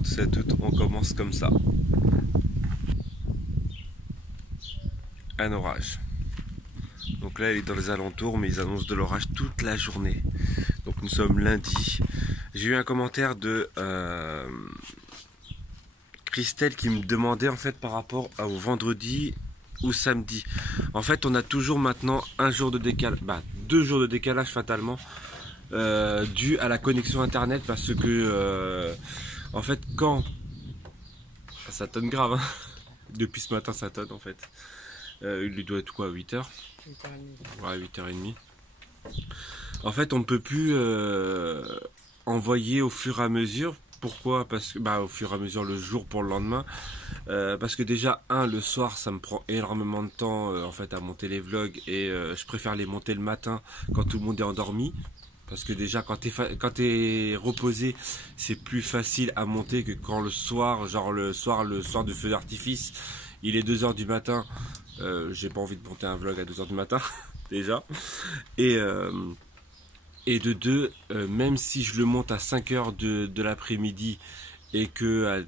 à tous et à toutes, on commence comme ça. Un orage. Donc là, il est dans les alentours, mais ils annoncent de l'orage toute la journée. Donc nous sommes lundi. J'ai eu un commentaire de Christelle qui me demandait en fait par rapport au vendredi ou samedi. En fait, on a toujours maintenant un jour de décalage, 2 jours de décalage fatalement, dû à la connexion internet parce que en fait quand ça tonne grave hein. Depuis ce matin ça tonne en fait. Il lui doit être quoi, 8h? 8h30. Ouais, 8h30. En fait, on ne peut plus envoyer au fur et à mesure. Pourquoi? Parce que au fur et à mesure le jour pour le lendemain. Parce que déjà, le soir, ça me prend énormément de temps en fait à monter les vlogs et je préfère les monter le matin quand tout le monde est endormi. Parce que déjà, quand t'es reposé, c'est plus facile à monter que quand le soir, genre le soir du feu d'artifice, il est 2h du matin. J'ai pas envie de monter un vlog à 2h du matin, déjà. Et de deux, même si je le monte à 5h de l'après-midi et que à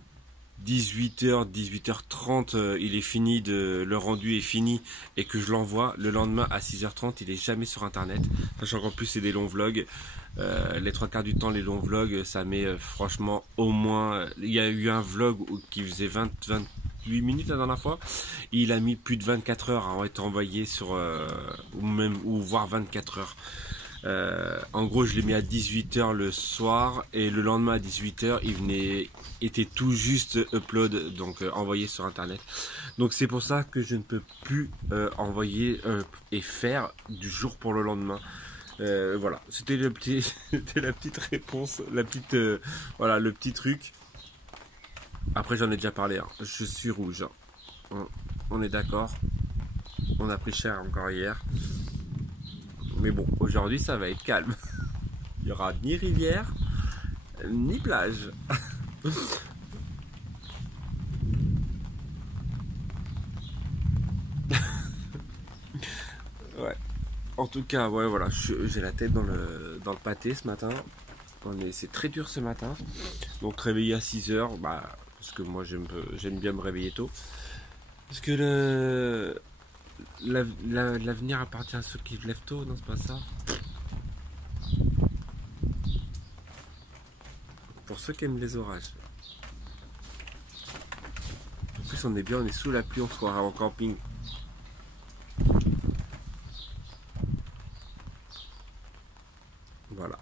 18h, 18h30, il est fini, le rendu est fini et que je l'envoie, le lendemain à 6h30, il est jamais sur internet. Sachant qu'en plus c'est des longs vlogs. Les 3/4 du temps, les longs vlogs, ça met franchement au moins... Il y a eu un vlog qui faisait 28 minutes la dernière fois. Il a mis plus de 24 heures à être envoyé sur... ou voire 24 heures. En gros, je l'ai mis à 18h le soir et le lendemain à 18h, était tout juste upload, donc envoyé sur internet. Donc c'est pour ça que je ne peux plus envoyer et faire du jour pour le lendemain. Voilà, c'était la petite réponse, voilà, le petit truc. Après, j'en ai déjà parlé, hein. Je suis rouge. On est d'accord. On a pris cher encore hier. Mais bon, aujourd'hui ça va être calme. Il n'y aura ni rivière, ni plage. Ouais. En tout cas, ouais, voilà, j'ai la tête dans le pâté ce matin. C'est très dur ce matin. Donc réveillé à 6h, parce que moi j'aime bien me réveiller tôt. Parce que l'avenir appartient à ceux qui se lèvent tôt, non, c'est pas ça. Pour ceux qui aiment les orages. En plus on est bien, on est sous la pluie, on se croira en camping. Voilà.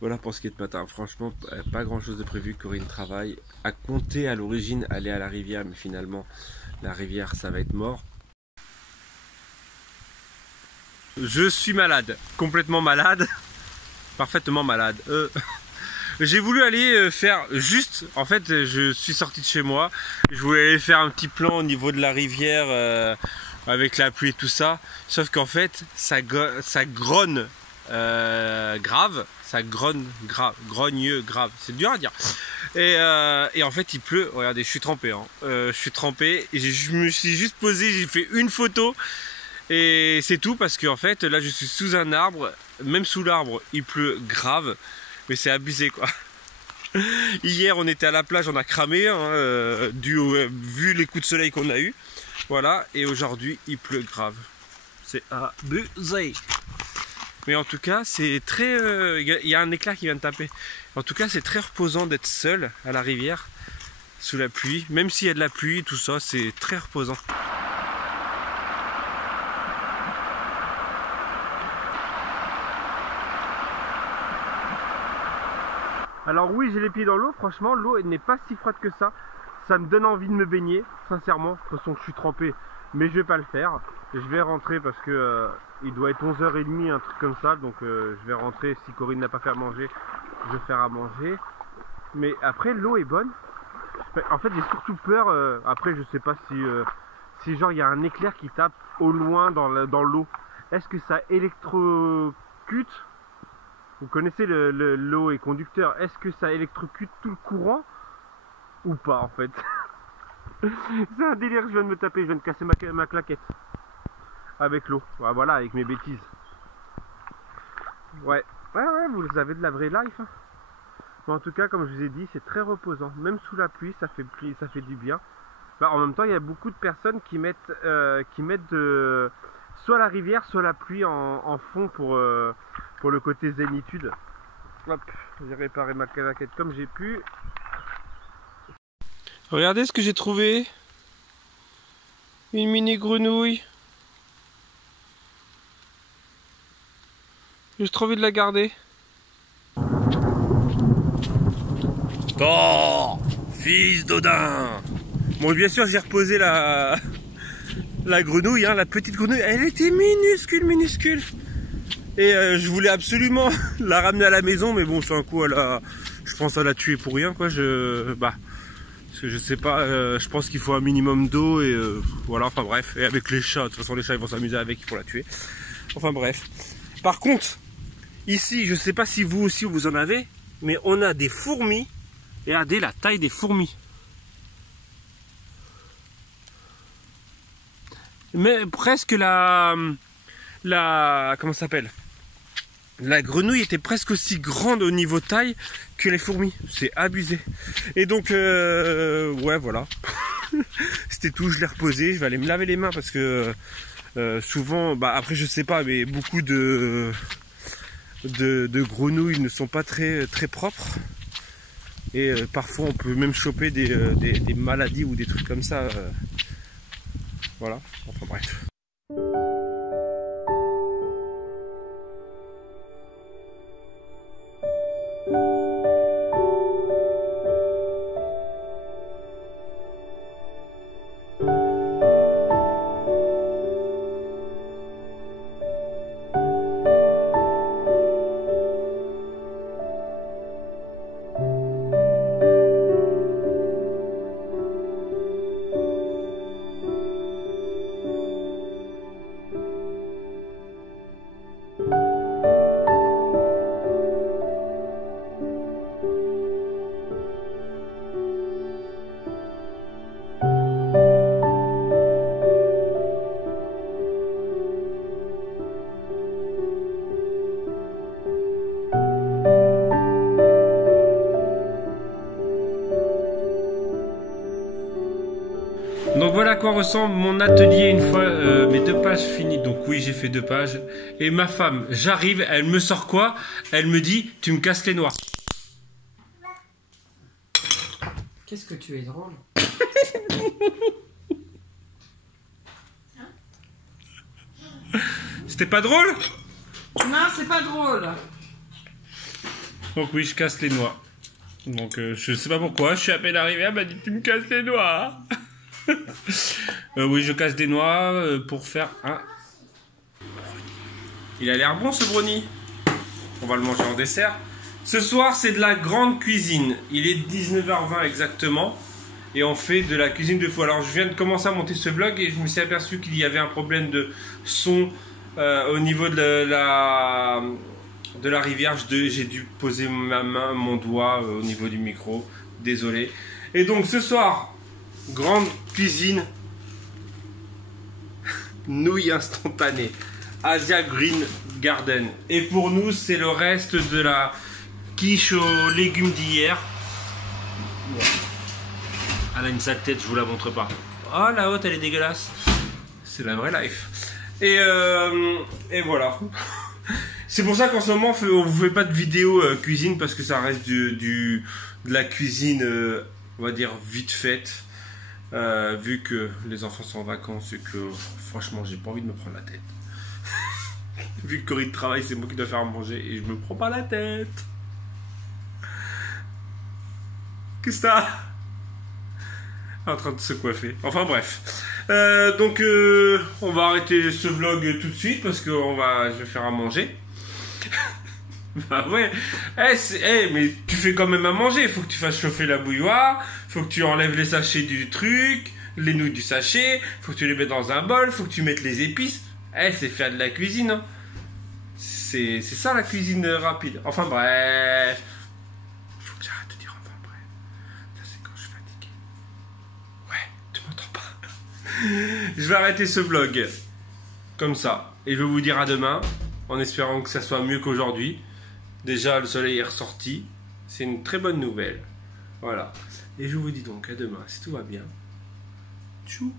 Voilà pour ce qui est de matin. Franchement, pas grand chose de prévu. Corinne travaille. À compter à l'origine aller à la rivière, mais finalement la rivière ça va être mort. Je suis malade, complètement malade, parfaitement malade. J'ai voulu aller faire juste, en fait je suis sorti de chez moi, je voulais aller faire un petit plan au niveau de la rivière avec la pluie et tout ça, sauf qu'en fait ça grogne grave, ça grogne grave, c'est dur à dire. Et en fait il pleut, regardez je suis trempé, hein. Je suis trempé et je me suis juste posé, j'ai fait une photo. Et c'est tout parce que en fait là je suis sous un arbre, même sous l'arbre il pleut grave, mais c'est abusé quoi. Hier on était à la plage, on a cramé hein, vu les coups de soleil qu'on a eu. Voilà, et aujourd'hui il pleut grave. C'est abusé. Mais en tout cas c'est très... Il y a un éclair qui vient de taper. En tout cas c'est très reposant d'être seul à la rivière, sous la pluie. Même s'il y a de la pluie, tout ça, c'est très reposant. Alors oui, j'ai les pieds dans l'eau, franchement l'eau n'est pas si froide que ça. Ça me donne envie de me baigner, sincèrement. De toute façon je suis trempé, mais je vais pas le faire. Je vais rentrer parce que il doit être 11h30, un truc comme ça. Donc je vais rentrer, si Corinne n'a pas fait à manger, je vais faire à manger. Mais après l'eau est bonne. En fait j'ai surtout peur, après je sais pas si genre il y a un éclair qui tape au loin dans l'eau. Est-ce que ça électrocute? Vous connaissez l'eau est conducteur. Est-ce que ça électrocute tout le courant ou pas en fait? C'est un délire que je viens de me taper. Je viens de casser ma claquette avec l'eau. Voilà, avec mes bêtises. Ouais, vous avez de la vraie life. Hein. Mais en tout cas, comme je vous ai dit, c'est très reposant. Même sous la pluie, ça fait du bien. Bah, en même temps, il y a beaucoup de personnes qui mettent soit la rivière, soit la pluie en fond pour le côté zénitude. Hop, j'ai réparé ma claquette comme j'ai pu. Regardez ce que j'ai trouvé. Une mini grenouille. J'ai trop envie de la garder. Oh, fils d'Odin. Bon, bien sûr, j'ai reposé la grenouille, hein, la petite grenouille. Elle était minuscule. Et je voulais absolument la ramener à la maison, mais bon, sur un coup, je pense qu'elle a tué pour rien, quoi. Parce que je sais pas, je pense qu'il faut un minimum d'eau et voilà, enfin bref. Et avec les chats, de toute façon, les chats ils vont s'amuser avec pour la tuer. Enfin bref. Par contre, ici, je sais pas si vous aussi vous en avez, mais on a des fourmis. Regardez la taille des fourmis. Mais presque comment ça s'appelle? La grenouille était presque aussi grande au niveau taille que les fourmis. C'est abusé. Et donc, ouais, voilà. C'était tout, je l'ai reposé. Je vais aller me laver les mains parce que souvent, bah après je sais pas, mais beaucoup de grenouilles ne sont pas très propres. Et parfois on peut même choper des maladies ou des trucs comme ça. Voilà, enfin bref. Donc voilà à quoi ressemble mon atelier une fois mes 2 pages finies. Donc oui, j'ai fait 2 pages. Et ma femme, j'arrive, elle me sort quoi? Elle me dit, tu me casses les noix. Qu'est-ce que tu es drôle. C'était pas drôle? Non, c'est pas drôle. Donc oui, je casse les noix. Donc je sais pas pourquoi, je suis à peine arrivé, elle m'a dit, tu me casses les noix. Oui, je casse des noix pour faire un... Il a l'air bon ce brownie. On va le manger en dessert. Ce soir, c'est de la grande cuisine. Il est 19h20 exactement. Et on fait de la cuisine de fou. Alors, je viens de commencer à monter ce vlog et je me suis aperçu qu'il y avait un problème de son au niveau de la rivière. J'ai dû poser ma main, mon doigt au niveau du micro. Désolé. Et donc, ce soir... grande cuisine, nouilles instantanées, Asia Green Garden. Et pour nous, c'est le reste de la quiche aux légumes d'hier. Elle a une sale tête, je vous la montre pas. Oh, la haute, elle est dégueulasse. C'est la vraie life. Et voilà. C'est pour ça qu'en ce moment, on vous fait pas de vidéo cuisine parce que ça reste de la cuisine, on va dire, vite faite. Vu que les enfants sont en vacances et que franchement j'ai pas envie de me prendre la tête. Vu que Corinne travaille, c'est moi qui dois faire à manger et je me prends pas la tête. Qu'est-ce que t'as? En train de se coiffer. Enfin bref. Donc on va arrêter ce vlog tout de suite parce que je vais faire à manger. Bah ouais. Mais tu fais quand même à manger. Il faut que tu fasses chauffer la bouilloire. Faut que tu enlèves les sachets du truc, les nouilles du sachet. Faut que tu les mettes dans un bol. Faut que tu mettes les épices. C'est faire de la cuisine. Hein. C'est ça la cuisine rapide. Enfin bref. Faut que j'arrête de dire enfin bref. Ça c'est quand je suis fatigué. Ouais, tu m'entends pas. Je vais arrêter ce vlog comme ça. Et je vais vous dire à demain. En espérant que ça soit mieux qu'aujourd'hui. Déjà, le soleil est ressorti. C'est une très bonne nouvelle. Voilà. Et je vous dis donc à demain, si tout va bien. Tchou.